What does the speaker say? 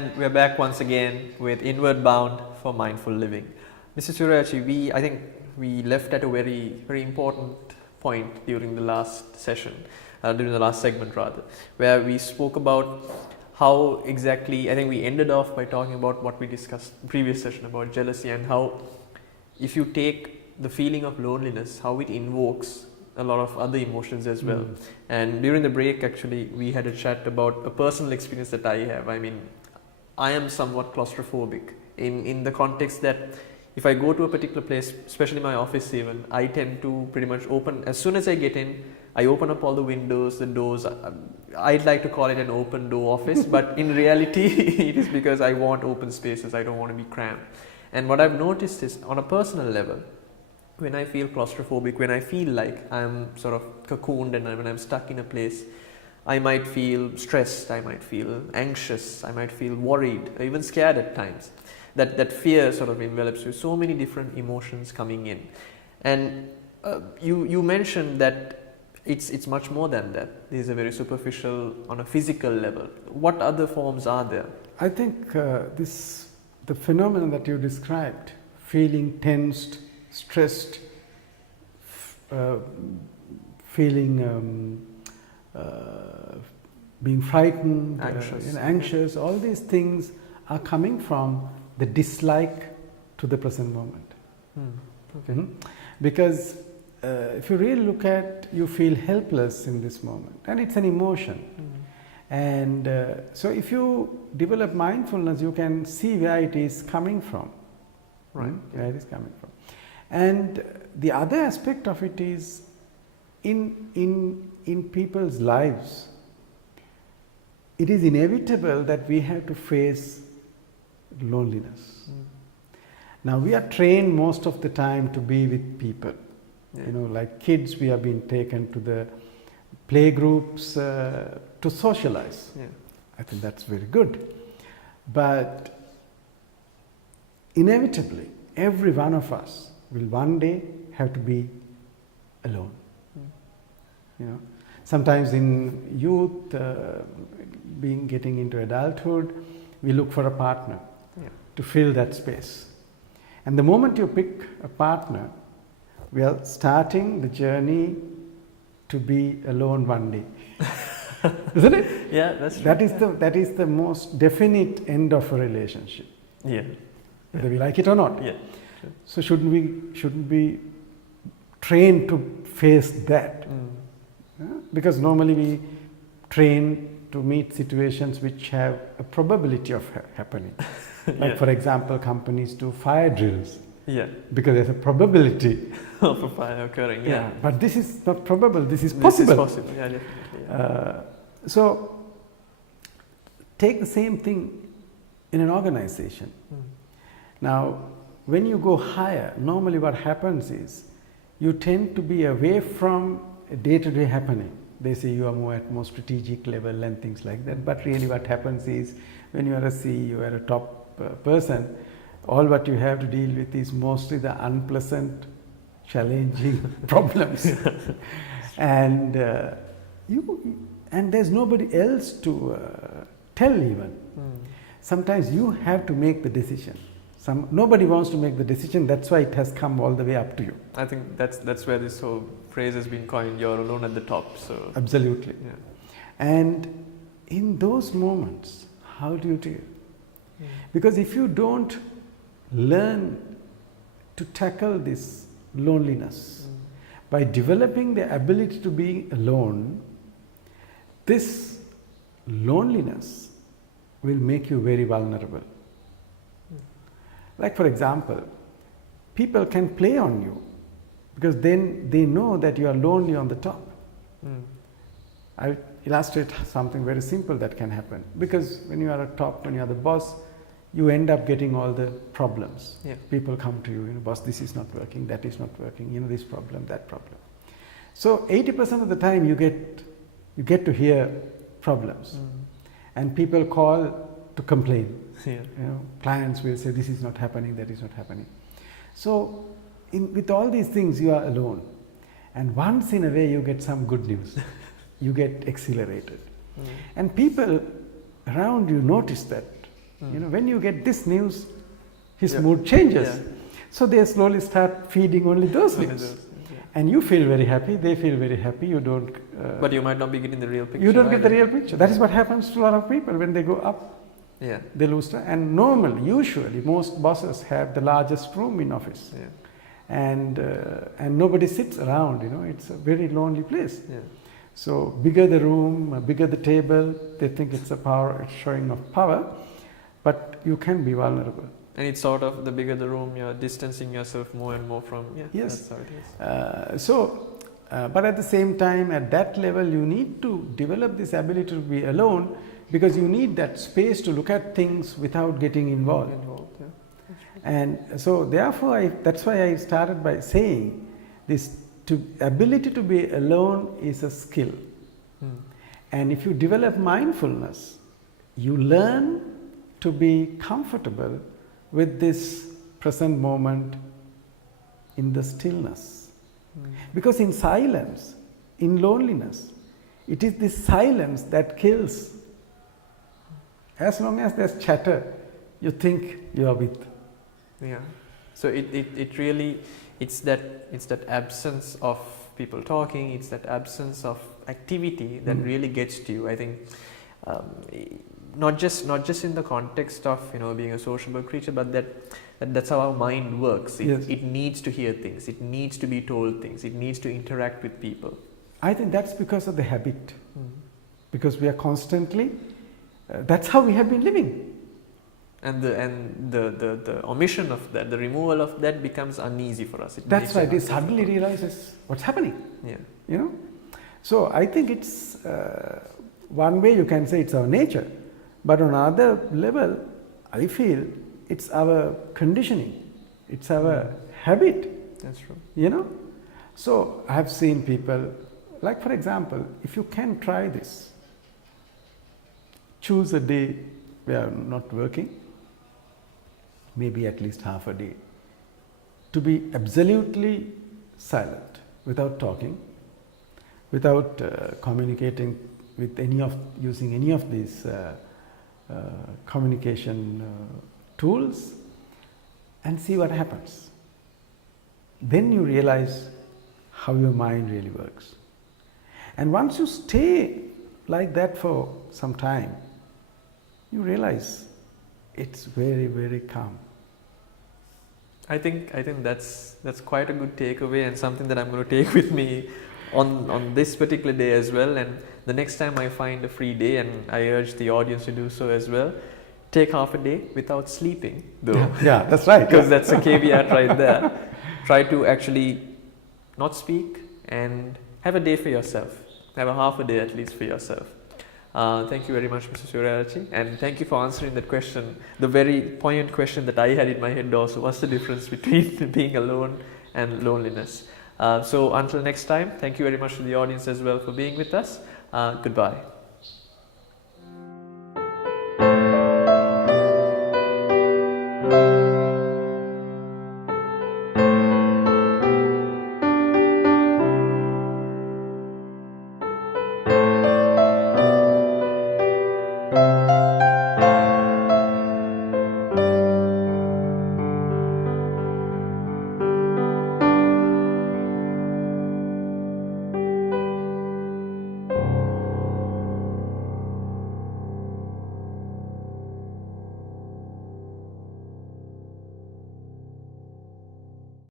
and we're back once again with Inward Bound for Mindful Living. Mr. Suryachi, I think we left at a very, very important point during the last session, during the last segment rather, where we spoke about how exactly, I think we ended off by talking about what we discussed in the previous session about jealousy and how if you take the feeling of loneliness, how it invokes a lot of other emotions as well. And during the break, actually, we had a chat about a personal experience that I have. I mean, I am somewhat claustrophobic in the context that if I go to a particular place, especially my office even, I tend to pretty much open, as soon as I get in, I open up all the windows, the doors. I'd like to call it an open door office, but in reality, it is because I want open spaces. I don't want to be cramped. And what I've noticed is, on a personal level, when I feel claustrophobic, when I feel like I'm sort of cocooned and when I'm stuck in a place, I might feel stressed, I might feel anxious, I might feel worried, or even scared at times. That fear sort of envelops you, so many different emotions coming in. And you mentioned that it's much more than that. These are very superficial on a physical level. What other forms are there? I think the phenomenon that you described, feeling tensed, stressed, feeling being frightened, anxious, all these things are coming from the dislike to the present moment. Because if you really look at, you feel helpless in this moment, and it's an emotion. And so if you develop mindfulness, you can see where it is coming from. Right. Where it is coming from. And the other aspect of it is in people's lives, it is inevitable that we have to face loneliness. Now we are trained most of the time to be with people. You know, like kids, we have been taken to the play groups to socialize. I think that's very good. But inevitably, every one of us will one day have to be alone. You know, sometimes in youth, getting into adulthood, we look for a partner to fill that space. And the moment you pick a partner, we are starting the journey to be alone one day. Isn't it? Yeah, that's true. That is the most definite end of a relationship. Whether we like it or not. So shouldn't we train to face that? Because normally we train to meet situations which have a probability of happening. Like for example, companies do fire drills. Because there's a probability of a fire occurring. But this is not probable, this is possible. This is possible, definitely. So take the same thing in an organization. Now, when you go higher, normally what happens is you tend to be away from a day-to-day happening. They say you are more at more strategic level and things like that. But really what happens is when you are a CEO or a top person, all what you have to deal with is mostly the unpleasant, challenging problems. And there's nobody else to tell even. Sometimes you have to make the decision. Nobody wants to make the decision, that's why it has come all the way up to you. I think that's where this whole phrase has been coined, you're alone at the top. So absolutely. And in those moments, how do you deal? Because if you don't learn to tackle this loneliness by developing the ability to be alone, this loneliness will make you very vulnerable. Like for example, people can play on you because then they know that you are lonely on the top. I'll illustrate something very simple that can happen. Because when you are at top, when you are the boss, you end up getting all the problems. People come to you, boss, this is not working, that is not working, this problem, that problem. So 80% of the time you get to hear problems. And people call to complain. Clients will say this is not happening, that is not happening. So with all these things you are alone. And once in a way you get some good news. You get accelerated. And people around you notice that You know, when you get this news, his Yeah. mood changes. Yeah. So they slowly start feeding only those Only news. those, yeah. And you feel very happy, they feel very happy, you don't... But you might not be getting the real picture. you don't get the either. real picture. That is what happens to a lot of people when they go up. Yeah. They lose time. And normally, usually, most bosses have the largest room in office. Yeah. And nobody sits around, you know, it's a very lonely place. Yeah. So bigger the room, bigger the table, they think it's a power, it's showing of power, but you can be vulnerable. And it's sort of the bigger the room, you're distancing yourself more and more from. Yeah. Yes. That's how it is. But at the same time, at that level, you need to develop this ability to be alone, because you need that space to look at things without getting involved. Yeah. And so therefore, that's why I started by saying this ability to be alone is a skill. And if you develop mindfulness, you learn to be comfortable with this present moment in the stillness. Because in silence, in loneliness, it is this silence that kills. As long as there's chatter, you think you are with. Yeah. So it really, it's that absence of people talking, it's that absence of activity that really gets to you. I think not just in the context of, you know, being a sociable creature, but that's how our mind works. It needs to hear things, it needs to be told things, it needs to interact with people. I think that's because of the habit. Because we are constantly, that's how we have been living. And the omission of that, the removal of that becomes uneasy for us. That's why they suddenly realizes what's happening. Yeah. You know? So I think it's, one way you can say it's our nature, but on another level, I feel it's our conditioning, it's our habit. That's true. You know? So I have seen people, like for example, if you can try this, choose a day where you're not working, maybe at least half a day, to be absolutely silent, without talking, without communicating with using any of these communication tools, and see what happens. Then you realize how your mind really works. And once you stay like that for some time, you realize it's very, very calm. I think that's quite a good takeaway, and something that I'm going to take with me on this particular day as well. And the next time I find a free day, and I urge the audience to do so as well, take half a day without sleeping, though. Yeah, that's right. Because that's a caveat right there. Try to actually not speak and have a day for yourself. Have a half a day at least for yourself. Thank you very much, Mr. Suryaarachi, and thank you for answering that question, the very poignant question that I had in my head also. What's the difference between being alone and loneliness? So until next time, thank you very much to the audience as well for being with us. Goodbye.